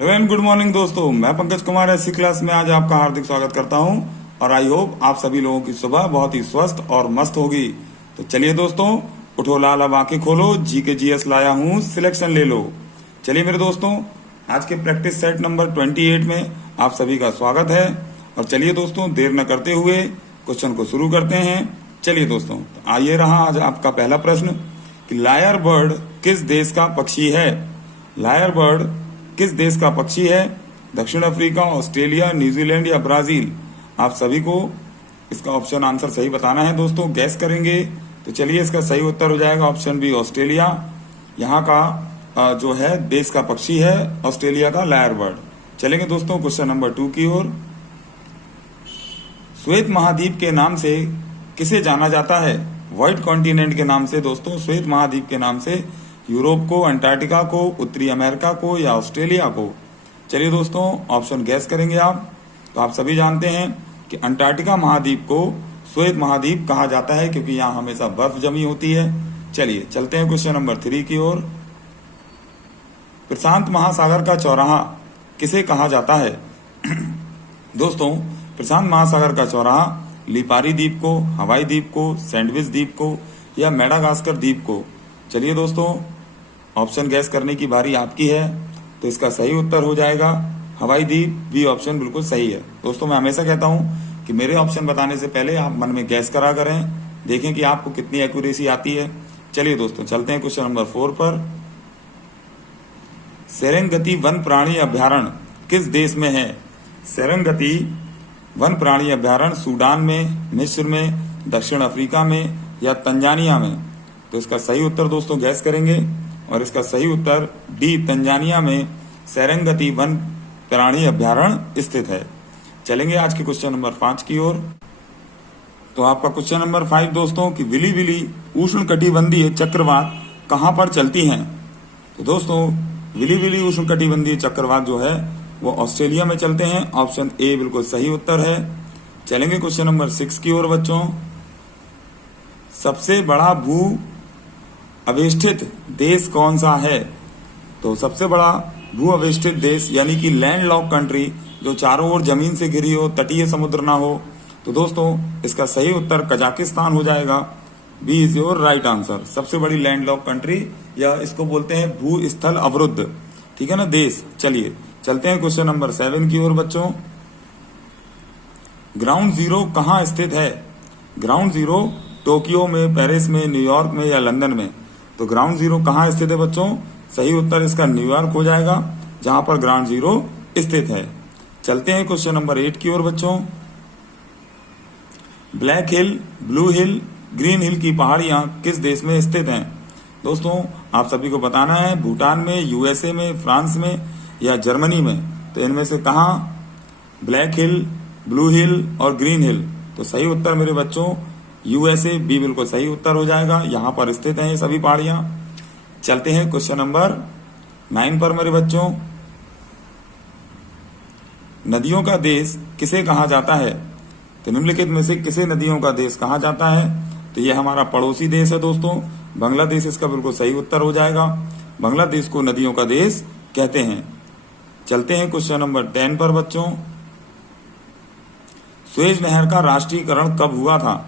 Hello and good morning दोस्तों, मैं पंकज कुमार ऐसी क्लास में आज आपका हार्दिक स्वागत करता हूं और आई होप आप सभी लोगों की सुबह बहुत ही स्वस्थ और मस्त होगी। तो चलिए दोस्तों, उठो लाल अब आंखें खोलो, जी के जीएस लाया हूं, सिलेक्शन ले लो। चलिए मेरे दोस्तों, आज के प्रैक्टिस सेट नंबर 28 में आप सभी का स्वागत है। और चलिए दोस्तों, देर न करते हुए क्वेश्चन को शुरू करते हैं। चलिए दोस्तों, तो आइए रहा आज आपका पहला प्रश्न कि लायर बर्ड किस देश का पक्षी है। लायर बर्ड किस देश का पक्षी है? दक्षिण अफ्रीका, ऑस्ट्रेलिया, न्यूजीलैंड या ब्राजील? आप सभी को इसका ऑप्शन आंसर सही बताना है दोस्तों, गैस करेंगे। तो चलिए, इसका सही उत्तर हो जाएगा ऑप्शन बी, ऑस्ट्रेलिया। यहाँ का जो है देश का पक्षी है ऑस्ट्रेलिया का लायर बर्ड। चलेंगे दोस्तों क्वेश्चन नंबर 2 की ओर। श्वेत महाद्वीप के नाम से किसे जाना जाता है? व्हाइट कॉन्टिनेंट के नाम से दोस्तों, श्वेत महाद्वीप के नाम से यूरोप को, अंटार्कटिका को, उत्तरी अमेरिका को या ऑस्ट्रेलिया को? चलिए दोस्तों, ऑप्शन गैस करेंगे आप। तो आप सभी जानते हैं कि अंटार्कटिका महाद्वीप को श्वेत महाद्वीप कहा जाता है क्योंकि यहाँ हमेशा बर्फ जमी होती है। चलिए चलते हैं क्वेश्चन नंबर 3 की ओर। प्रशांत महासागर का चौराहा किसे कहा जाता है? दोस्तों, प्रशांत महासागर का चौराहा लिपारी द्वीप को, हवाई द्वीप को, सैंडविच द्वीप को या मेडागास्कर द्वीप को? चलिए दोस्तों, ऑप्शन गैस करने की बारी आपकी है। तो इसका सही उत्तर हो जाएगा हवाई द्वीप। बी ऑप्शन बिल्कुल सही है। दोस्तों, मैं हमेशा कहता हूं कि मेरे ऑप्शन बताने से पहले आप मन में गैस करा करें, देखें कि आपको कितनी एक्यूरेसी आती है। चलिए दोस्तों, चलते हैं क्वेश्चन नंबर 4 पर। सेरेंगती वन प्राणी अभ्यारण्य किस देश में है? सेरेंगती वन प्राणी अभ्यारण्य सूडान में, मिस्र में, दक्षिण अफ्रीका में या तंजानिया में? तो इसका सही उत्तर दोस्तों गैस करेंगे और इसका सही उत्तर डी, तंजानिया में सेरेंगती वन प्राणी अभ्यारण्य स्थित है। चलेंगे आज के क्वेश्चन नंबर 5 की ओर। तो आपका क्वेश्चन नंबर 5 दोस्तों कि विली विली उष्णकटिबंधीय चक्रवात कहां पर चलती हैं? तो दोस्तों, विली विली उष्णकटिबंधीय चक्रवात जो है वो ऑस्ट्रेलिया में चलते हैं। ऑप्शन ए बिल्कुल सही उत्तर है। चलेंगे क्वेश्चन नंबर 6 की ओर बच्चों। सबसे बड़ा भू अवेष्टित देश कौन सा है? तो सबसे बड़ा भू अवेष्टित देश यानी कि लैंड लॉक कंट्री जो चारों ओर जमीन से घिरी हो, तटीय समुद्र ना हो, तो दोस्तों इसका सही उत्तर कजाकिस्तान हो जाएगा। B is your right answer. सबसे बड़ी लैंड लॉक कंट्री या इसको बोलते हैं भू स्थल अवरुद्ध, ठीक है ना, देश। चलिए चलते हैं क्वेश्चन नंबर 7 की ओर बच्चों। ग्राउंड जीरो कहाँ स्थित है? ग्राउंड जीरो टोक्यो में, पेरिस में, न्यूयॉर्क में या लंदन में? तो ग्राउंड जीरो कहाँ स्थित है बच्चों? सही उत्तर इसका न्यूयॉर्क हो जाएगा, जहां पर ग्राउंड जीरो स्थित है। चलते हैं क्वेश्चन नंबर 8 की ओर बच्चों। ब्लैक हिल, ब्लू हिल, ग्रीन हिल की पहाड़ियां किस देश में स्थित हैं? दोस्तों, आप सभी को बताना है भूटान में, यूएसए में, फ्रांस में या जर्मनी में? तो इनमें से कहा ब्लैक हिल, ब्लू हिल और ग्रीन हिल? तो सही उत्तर मेरे बच्चों यूएसए, बी बिल्कुल सही उत्तर हो जाएगा। यहां पर स्थित हैं ये सभी पहाड़ियां। चलते हैं क्वेश्चन नंबर 9 पर मेरे बच्चों। नदियों का देश किसे कहा जाता है? तो निम्नलिखित में से किसे नदियों का देश कहा जाता है? तो ये हमारा पड़ोसी देश है दोस्तों, बांग्लादेश इसका बिल्कुल सही उत्तर हो जाएगा। बांग्लादेश को नदियों का देश कहते हैं। चलते हैं क्वेश्चन नंबर 10 पर बच्चों। सुएज नहर का राष्ट्रीयकरण कब हुआ था?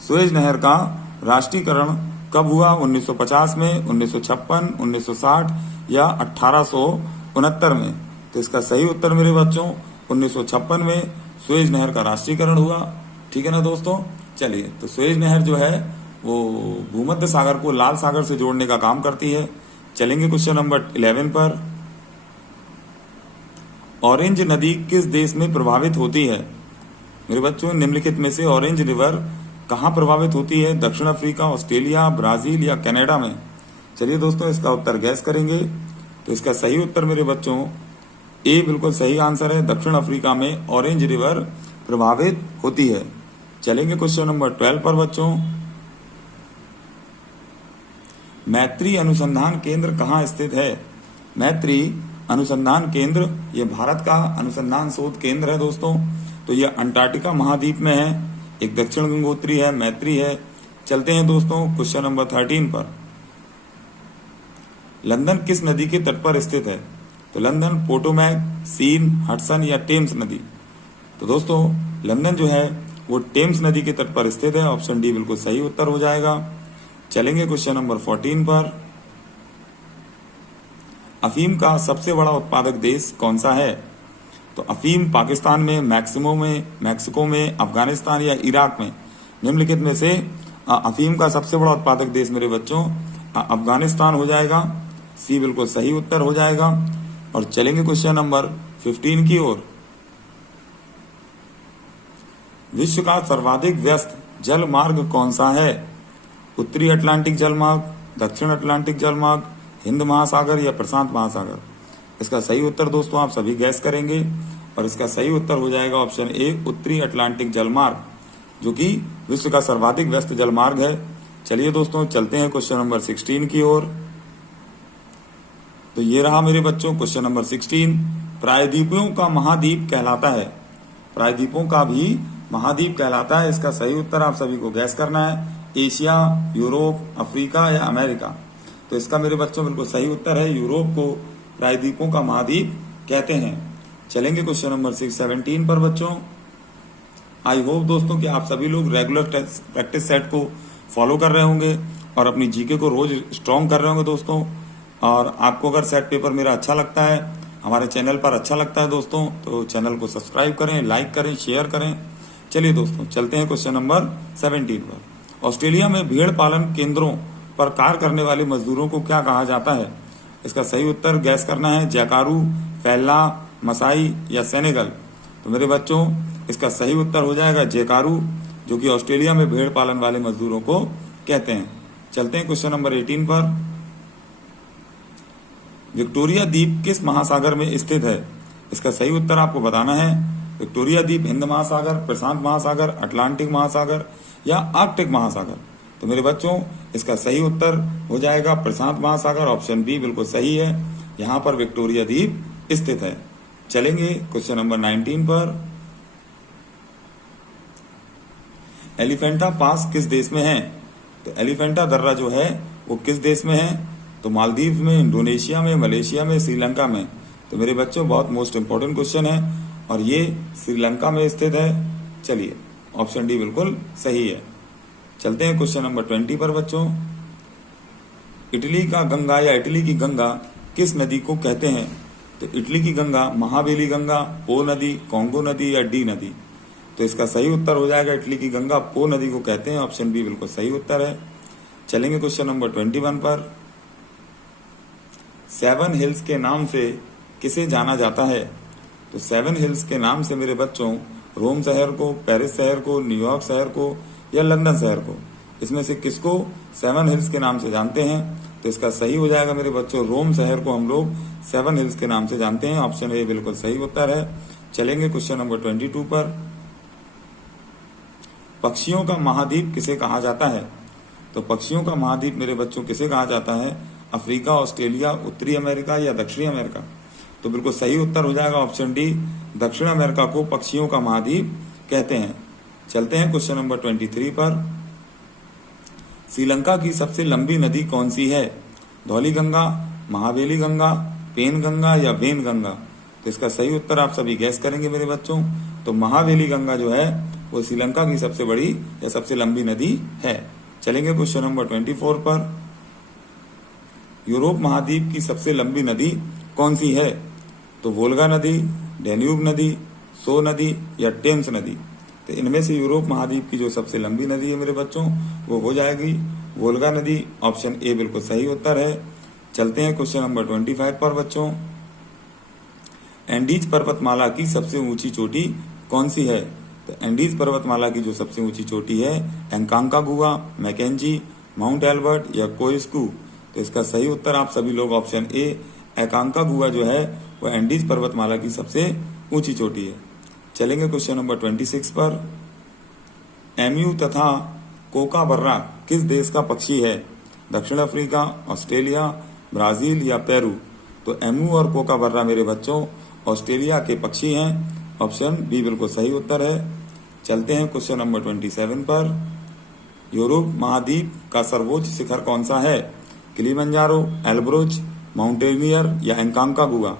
सुएज नहर का राष्ट्रीयकरण कब हुआ? 1950 में, 1956, 1960 या 1869 में? तो इसका सही उत्तर मेरे बच्चों 1956 में सुएज नहर का राष्ट्रीयकरण हुआ, ठीक है ना दोस्तों। चलिए, तो सुएज नहर जो है वो भूमध्य सागर को लाल सागर से जोड़ने का काम करती है। चलेंगे क्वेश्चन नंबर 11 पर। ऑरेंज नदी किस देश में प्रभावित होती है? मेरे बच्चों, निम्नलिखित में से ऑरेंज रिवर कहाँ प्रभावित होती है? दक्षिण अफ्रीका, ऑस्ट्रेलिया, ब्राजील या कनाडा में? चलिए दोस्तों, इसका उत्तर गैस करेंगे। तो इसका सही उत्तर मेरे बच्चों ए बिल्कुल सही आंसर है। दक्षिण अफ्रीका में ऑरेंज रिवर प्रभावित होती है। चलेंगे क्वेश्चन नंबर 12 पर बच्चों। मैत्री अनुसंधान केंद्र कहाँ स्थित है? मैत्री अनुसंधान केंद्र ये भारत का अनुसंधान शोध केंद्र है दोस्तों। तो ये अंटार्कटिका महाद्वीप में है। एक दक्षिण गंगोत्री है, मैत्री है। चलते हैं दोस्तों क्वेश्चन नंबर 13 पर। लंदन किस नदी के तट पर स्थित है? तो लंदन, पोटोमैक, सीन, हडसन या टेम्स नदी। तो दोस्तों लंदन जो है वो टेम्स नदी के तट पर स्थित है। ऑप्शन डी बिल्कुल सही उत्तर हो जाएगा। चलेंगे क्वेश्चन नंबर 14 पर। अफीम का सबसे बड़ा उत्पादक देश कौन सा है? तो अफीम पाकिस्तान में, मैक्सिको में, अफगानिस्तान या इराक में निम्नलिखित में से अफीम का सबसे बड़ा उत्पादक देश मेरे बच्चों अफगानिस्तान हो जाएगा। सी बिल्कुल सही उत्तर हो जाएगा। और चलेंगे क्वेश्चन नंबर 15 की ओर। विश्व का सर्वाधिक व्यस्त जल मार्ग कौन सा है? उत्तरी अटलांटिक जलमार्ग, दक्षिण अटलांटिक जलमार्ग, हिंद महासागर या प्रशांत महासागर। इसका सही उत्तर दोस्तों आप सभी गैस करेंगे और इसका सही उत्तर हो जाएगा ऑप्शन ए, उत्तरी अटलांटिक जलमार्ग, जो कि विश्व का सर्वाधिक व्यस्त जलमार्ग है। चलिए दोस्तों चलते हैं क्वेश्चन नंबर 16 की ओर। तो ये रहा मेरे बच्चों क्वेश्चन नंबर 16। प्रायद्वीपों का महाद्वीप कहलाता है। प्रायद्वीपों का भी महाद्वीप कहलाता है। इसका सही उत्तर आप सभी को गैस करना है। एशिया, यूरोप, अफ्रीका या अमेरिका। तो इसका मेरे बच्चों बिल्कुल सही उत्तर है, यूरोप को प्रायद्वीपों का महाद्वीप कहते हैं। चलेंगे क्वेश्चन नंबर 17 पर बच्चों। आई होप दोस्तों कि आप सभी लोग रेगुलर प्रैक्टिस सेट को फॉलो कर रहे होंगे और अपनी जीके को रोज स्ट्रॉन्ग कर रहे होंगे दोस्तों। और आपको अगर सेट पेपर मेरा अच्छा लगता है, हमारे चैनल पर अच्छा लगता है दोस्तों, तो चैनल को सब्सक्राइब करें, लाइक करें, शेयर करें। चलिए दोस्तों चलते हैं क्वेश्चन नंबर 17 पर। ऑस्ट्रेलिया में भेड़ पालन केंद्रों पर कार्य करने वाले मजदूरों को क्या कहा जाता है? इसका सही उत्तर गैस करना है। जैकारू, फैला, मसाई या सेनेगल। तो मेरे बच्चों इसका सही उत्तर हो जाएगा जैकारू, जो कि ऑस्ट्रेलिया में भेड़ पालन वाले मजदूरों को कहते हैं। चलते हैं क्वेश्चन नंबर 18 पर। विक्टोरिया द्वीप किस महासागर में स्थित है? इसका सही उत्तर आपको बताना है। विक्टोरिया द्वीप हिंद महासागर, प्रशांत महासागर, अटलांटिक महासागर या आर्कटिक महासागर। तो मेरे बच्चों इसका सही उत्तर हो जाएगा प्रशांत महासागर। ऑप्शन बी बिल्कुल सही है, यहाँ पर विक्टोरिया द्वीप स्थित है। चलेंगे क्वेश्चन नंबर 19 पर। एलिफेंटा पास किस देश में है? तो एलिफेंटा दर्रा जो है वो किस देश में है? तो मालदीव में, इंडोनेशिया में, मलेशिया में, श्रीलंका में। तो मेरे बच्चों बहुत मोस्ट इंपोर्टेंट क्वेश्चन है और ये श्रीलंका में स्थित है। चलिए ऑप्शन डी बिल्कुल सही है। चलते हैं क्वेश्चन नंबर 20 पर बच्चों। इटली का गंगा या इटली की गंगा किस नदी को कहते हैं? तो इटली की गंगा महाबेली गंगा, पो नदी, कॉन्गो नदी या डी नदी। तो इसका सही उत्तर हो जाएगा इटली की गंगा पो नदी को कहते हैं। ऑप्शन बी बिल्कुल सही उत्तर है। चलेंगे क्वेश्चन नंबर 21 पर। 7 हिल्स के नाम से किसे जाना जाता है? तो 7 हिल्स के नाम से मेरे बच्चों रोम शहर को, पेरिस शहर को, न्यूयॉर्क शहर को या लंदन शहर को, इसमें से किसको 7 हिल्स के नाम से जानते हैं? तो इसका सही हो जाएगा मेरे बच्चों रोम शहर को हम लोग 7 हिल्स के नाम से जानते हैं। ऑप्शन ए बिल्कुल सही उत्तर है। चलेंगे क्वेश्चन नंबर 22 पर। पक्षियों का महाद्वीप किसे कहा जाता है? तो पक्षियों का महाद्वीप मेरे बच्चों किसे कहा जाता है? अफ्रीका, ऑस्ट्रेलिया, उत्तरी अमेरिका या दक्षिणी अमेरिका। तो बिल्कुल सही उत्तर हो जाएगा ऑप्शन डी, दक्षिण अमेरिका को पक्षियों का महाद्वीप कहते हैं। चलते हैं क्वेश्चन नंबर 23 पर। श्रीलंका की सबसे लंबी नदी कौन सी है? धौली गंगा, महाबेली गंगा, पेन गंगा या वेन गंगा। तो इसका सही उत्तर आप सभी गैस करेंगे मेरे बच्चों। तो महाबेली गंगा जो है वो श्रीलंका की सबसे बड़ी या सबसे लंबी नदी है। चलेंगे क्वेश्चन नंबर 24 पर। यूरोप महाद्वीप की सबसे लंबी नदी कौन सी है? तो वोल्गा नदी, डेन्यूब नदी, सो नदी या टेम्स नदी। तो इनमें से यूरोप महाद्वीप की जो सबसे लंबी नदी है मेरे बच्चों वो हो जाएगी वोल्गा नदी। ऑप्शन ए बिल्कुल सही उत्तर है। चलते हैं क्वेश्चन नंबर 25 पर बच्चों। एंडीज पर्वतमाला की सबसे ऊंची चोटी कौन सी है? तो एंडीज पर्वतमाला की जो सबसे ऊंची चोटी है एंकांकागुआ, मैकेंजी, माउंट एल्बर्ट या कोइस्कू। तो इसका सही उत्तर आप सभी लोग ऑप्शन ए एकांकागुआ जो है वह एंडीज पर्वतमाला की सबसे ऊंची चोटी है। चलेंगे क्वेश्चन नंबर 26 पर। एम्यू तथा कोकाबर्रा किस देश का पक्षी है? दक्षिण अफ्रीका, ऑस्ट्रेलिया, ब्राजील या पेरू। तो एम्यू और कोकाबर्रा मेरे बच्चों ऑस्ट्रेलिया के पक्षी हैं। ऑप्शन बी बिल्कुल सही उत्तर है। चलते हैं क्वेश्चन नंबर 27 पर। यूरोप महाद्वीप का सर्वोच्च शिखर कौन सा है? किलिमंजारो, एल्ब्रोज, माउंटेनियर या एंकांकागुआ।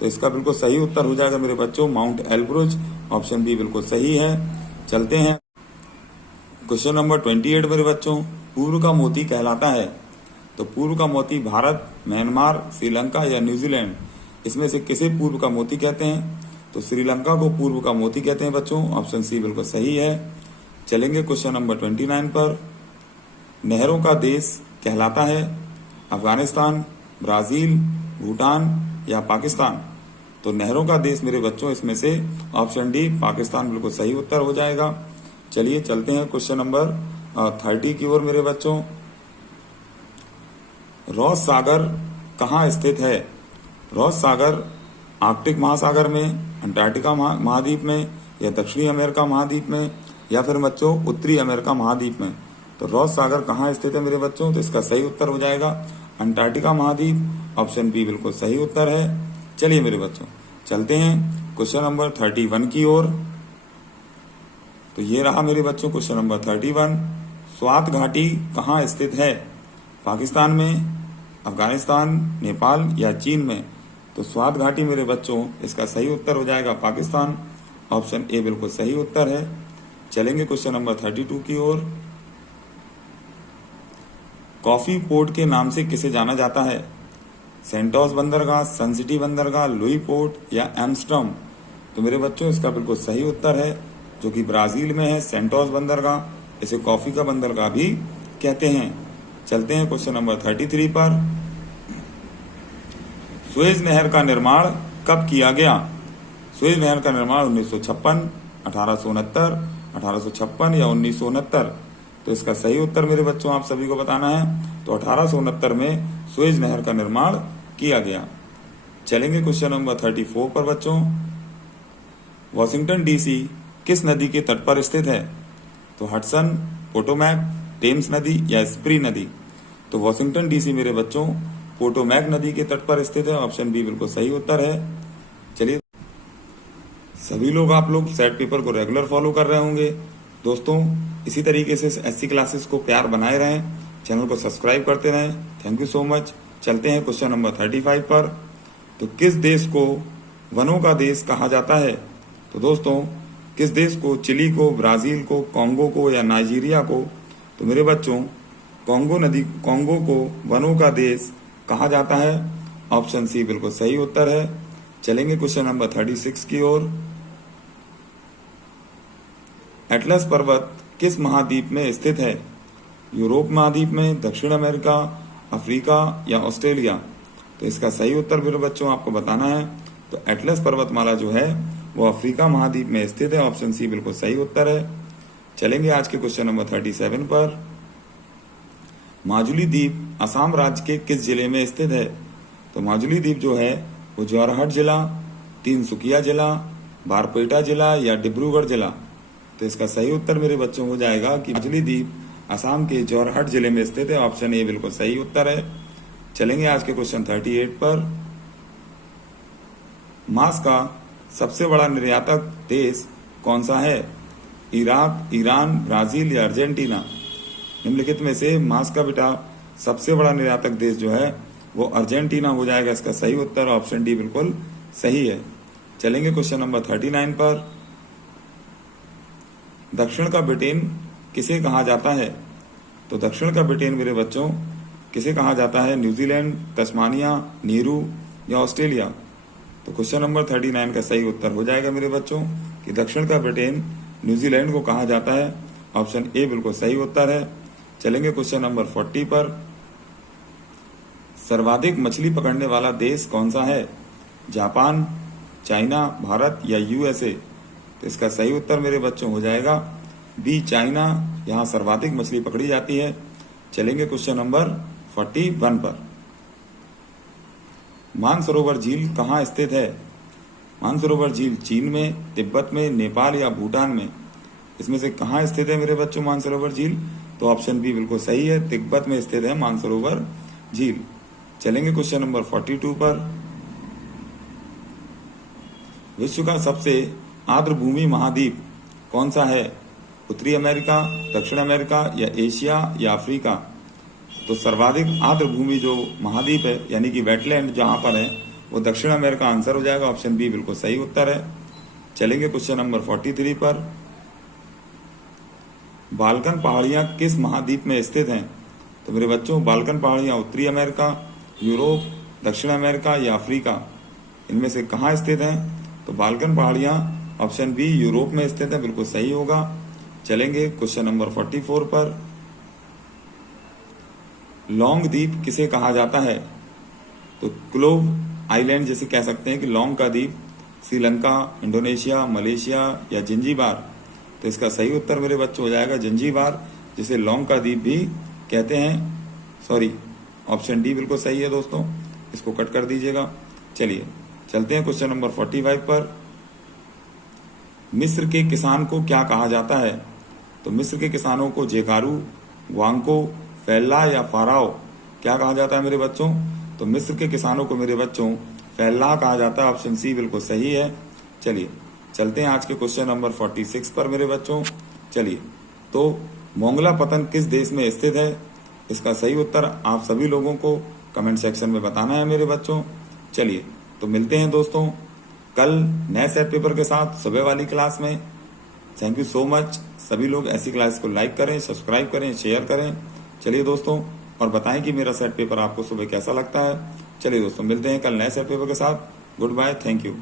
तो इसका बिल्कुल सही उत्तर हो जाएगा मेरे बच्चों माउंट एलब्रुज। ऑप्शन बी बिल्कुल सही है। चलते हैं क्वेश्चन नंबर 28 मेरे बच्चों, पूर्व का मोती कहलाता है। तो पूर्व का मोती भारत, म्यांमार, श्रीलंका या न्यूजीलैंड, इसमें से किसे पूर्व का मोती कहते हैं? तो श्रीलंका को पूर्व का मोती कहते हैं बच्चों। ऑप्शन सी बिल्कुल सही है। चलेंगे क्वेश्चन नंबर 29 पर। नहरों का देश कहलाता है अफगानिस्तान, ब्राजील, भूटान या पाकिस्तान। तो नहरों का देश मेरे बच्चों इसमें से ऑप्शन डी पाकिस्तान बिल्कुल सही उत्तर हो जाएगा। चलिए चलते हैं क्वेश्चन नंबर 30 की ओर मेरे बच्चों। रॉस सागर कहाँ स्थित है? रॉस सागर आर्कटिक महासागर में, अंटार्कटिका महाद्वीप में या दक्षिणी अमेरिका महाद्वीप में या फिर बच्चों उत्तरी अमेरिका महाद्वीप में। तो रॉस सागर कहाँ स्थित है मेरे बच्चों? तो इसका सही उत्तर हो जाएगा अंटार्कटिका महाद्वीप। ऑप्शन बी बिल्कुल सही उत्तर है। चलिए मेरे बच्चों चलते हैं क्वेश्चन नंबर 31 की ओर। तो ये रहा मेरे बच्चों क्वेश्चन नंबर 31। स्वात घाटी कहाँ स्थित है? पाकिस्तान में, अफगानिस्तान, नेपाल या चीन में। तो स्वात घाटी मेरे बच्चों इसका सही उत्तर हो जाएगा पाकिस्तान। ऑप्शन ए बिल्कुल सही उत्तर है। चलेंगे क्वेश्चन नंबर 32 की ओर। कॉफी पोर्ट के नाम से किसे जाना जाता है? सेंटोस बंदरगाह, सन सिटी बंदरगाह, लुई पोर्ट या एम्स्टर्डम। तो मेरे बच्चों इसका बिल्कुल सही उत्तर है, जो कि ब्राजील में है सेंटोस बंदरगाह। इसे कॉफी का बंदरगाह भी कहते हैं। चलते हैं क्वेश्चन नंबर 33 पर। सुएज नहर का निर्माण कब किया गया? सुएज नहर का निर्माण 1956, 1869, 1856 या 1969। तो इसका सही उत्तर मेरे बच्चों आप सभी को बताना है। तो 1869 में सुएज नहर का निर्माण किया गया। चलेंगे क्वेश्चन नंबर 34 पर बच्चों। वॉशिंगटन डीसी किस नदी के तट पर स्थित है? तो हडसन, पोटोमैक, टेम्स नदी या स्प्री नदी। तो वॉशिंगटन डीसी मेरे बच्चों पोटोमैक नदी के तट पर स्थित है। ऑप्शन बी बिल्कुल सही उत्तर है। चलिए सभी लोग आप लोग सेट पेपर को रेगुलर फॉलो कर रहे होंगे दोस्तों। इसी तरीके से एससी क्लासेस को प्यार बनाए रहें, चैनल को सब्सक्राइब करते रहें। Thank you so much. चलते हैं क्वेश्चन नंबर 35 पर। तो किस देश को वनों का देश कहा जाता है? तो दोस्तों किस देश को? चिली को, ब्राजील को, कॉन्गो को या नाइजीरिया को। तो मेरे बच्चों कॉन्गो को वनों का देश कहा जाता है। ऑप्शन सी बिल्कुल सही उत्तर है। चलेंगे क्वेश्चन नंबर 36 की ओर। एटलस पर्वत किस महाद्वीप में स्थित है? यूरोप महाद्वीप में, दक्षिण अमेरिका, अफ्रीका या ऑस्ट्रेलिया। तो इसका सही उत्तर मेरे बच्चों आपको बताना है। तो एटलस पर्वतमाला जो है वो अफ्रीका महाद्वीप में स्थित है। ऑप्शन सी बिल्कुल सही उत्तर है। चलेंगे आज के क्वेश्चन नंबर 37 पर। माजुली द्वीप असम राज्य के किस जिले में स्थित है? तो माजुली द्वीप जो है वो जोरहाट जिला, तिनसुकिया जिला, बारपेटा जिला या डिब्रूगढ़ जिला। तो इसका सही उत्तर मेरे बच्चों हो जाएगा कि माजुली द्वीप असम के जोरहाट जिले में स्थित है। ऑप्शन ए बिल्कुल सही उत्तर है। चलेंगे आज के क्वेश्चन 38 पर। मांस का सबसे बड़ा निर्यातक देश कौन सा है? इराक, ईरान, ब्राजील या अर्जेंटीना। निम्नलिखित में से मांस का बेटा सबसे बड़ा निर्यातक देश जो है वो अर्जेंटीना हो जाएगा। इसका सही उत्तर ऑप्शन डी बिल्कुल सही है। चलेंगे क्वेश्चन नंबर 39 पर। दक्षिण का ब्रिटेन किसे कहा जाता है? तो दक्षिण का ब्रिटेन मेरे बच्चों किसे कहा जाता है? न्यूजीलैंड, तस्मानिया, नीरू या ऑस्ट्रेलिया। तो क्वेश्चन नंबर 39 का सही उत्तर हो जाएगा मेरे बच्चों कि दक्षिण का ब्रिटेन न्यूजीलैंड को कहा जाता है। ऑप्शन ए बिल्कुल सही उत्तर है। चलेंगे क्वेश्चन नंबर 40 पर। सर्वाधिक मछली पकड़ने वाला देश कौन सा है? जापान, चाइना, भारत या यूएसए। तो इसका सही उत्तर मेरे बच्चों हो जाएगा बी चाइना। यहाँ सर्वाधिक मछली पकड़ी जाती है। चलेंगे क्वेश्चन नंबर 41 पर। मानसरोवर झील कहाँ स्थित है? मानसरोवर झील चीन में, तिब्बत में, नेपाल या भूटान में। इसमें से कहाँ स्थित है मेरे बच्चों मानसरोवर झील? तो ऑप्शन बी बिल्कुल सही है, तिब्बत में स्थित है मानसरोवर झील। चलेंगे क्वेश्चन नंबर 42 पर। विश्व का सबसे आर्द्र भूमि महाद्वीप कौन सा है? उत्तरी अमेरिका, दक्षिण अमेरिका या एशिया या अफ्रीका। तो सर्वाधिक आर्द्र भूमि जो महाद्वीप है यानी कि वेटलैंड जहां पर है वो दक्षिण अमेरिका आंसर हो जाएगा। ऑप्शन बी बिल्कुल सही उत्तर है। चलेंगे क्वेश्चन नंबर 43 पर। बाल्कन पहाड़ियां किस महाद्वीप में स्थित हैं? तो मेरे बच्चों, बाल्कन पहाड़ियां उत्तरी अमेरिका, यूरोप, दक्षिण अमेरिका या अफ्रीका, इनमें से कहाँ स्थित हैं? तो बाल्कन पहाड़ियां ऑप्शन बी यूरोप में स्थित है, बिल्कुल सही होगा। चलेंगे क्वेश्चन नंबर 44 पर। लॉन्ग द्वीप किसे कहा जाता है? तो क्लोव आइलैंड जैसे कह सकते हैं कि लॉन्ग का द्वीप श्रीलंका, इंडोनेशिया, मलेशिया या जंजीबार। तो इसका सही उत्तर मेरे बच्चों हो जाएगा जंजीबार, जिसे लॉन्ग का द्वीप भी कहते हैं। सॉरी, ऑप्शन डी बिल्कुल सही है दोस्तों, इसको कट कर दीजिएगा। चलिए चलते हैं क्वेश्चन नंबर 45 पर। मिस्र के किसान को क्या कहा जाता है? तो मिस्र के किसानों को जेकारू, वांको, फैल्ला या फाराओ क्या कहा जाता है मेरे बच्चों? तो मिस्र के किसानों को मेरे बच्चों फैल्ला कहा जाता है। ऑप्शन सी बिल्कुल सही है। चलिए चलते हैं आज के क्वेश्चन नंबर 46 पर मेरे बच्चों। चलिए, तो मोंगला पतन किस देश में स्थित है? इसका सही उत्तर आप सभी लोगों को कमेंट सेक्शन में बताना है मेरे बच्चों। चलिए तो मिलते हैं दोस्तों कल नए सेट पेपर के साथ सुबह वाली क्लास में। Thank you so much. सभी लोग ऐसी क्लास को लाइक करें, सब्सक्राइब करें, शेयर करें। चलिए दोस्तों, और बताएं कि मेरा सेट पेपर आपको सुबह कैसा लगता है। चलिए दोस्तों, मिलते हैं कल नए सेट पेपर के साथ। Goodbye, thank you.